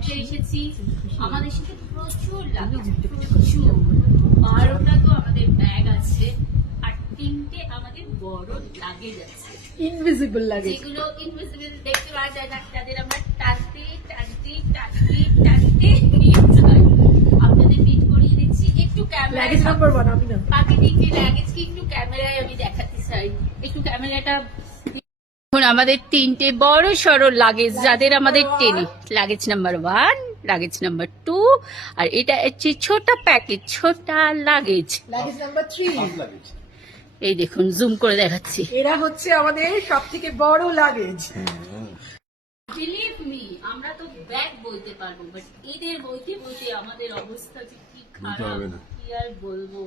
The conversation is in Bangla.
ঘুরতে এসেছি, আমাদের সাথে প্রচুর লাগেজ, প্রচুর 12টা তো আমাদের ব্যাগ আছে আর 3টে আমাদের বড় লাগেজ আছে, ইনভিজিবল লাগেজ, যেগুলো ইনভিজিবল দেখতে পাওয়া যায় না, যাদের আমরা টানতে টানতে টানতে টানতে নিয়ে যাই। আপনাদের মিট করিয়ে দিচ্ছি একটু ক্যামেরা, লাগেজ নাম্বার 1 আমি না। বাকি 3টে লাগেজকে একটু ক্যামেরায় আমি দেখাতে চাই, একটু ক্যামেরাটা। এখন আমাদের 3টে বড় সড়ো লাগেজ, যাদের আমাদের টেনে, লাগেজ নাম্বার 1, লাগেজ নাম্বার 2, আর এটা হচ্ছে ছোটা প্যাকেট, ছোটা লাগেজ। লাগেজ নাম্বার 3, এই দেখুন জুম করে দেখাচ্ছি। এরা হচ্ছে আমাদের সবথেকে বড় লাগেজ। বিলিভ মি, আমরা তো ব্যাগ বলতে পারবো, বাট এদের বইতে বইতে আমাদের অবস্থা যে কি খারাপ, কি আর বলবো।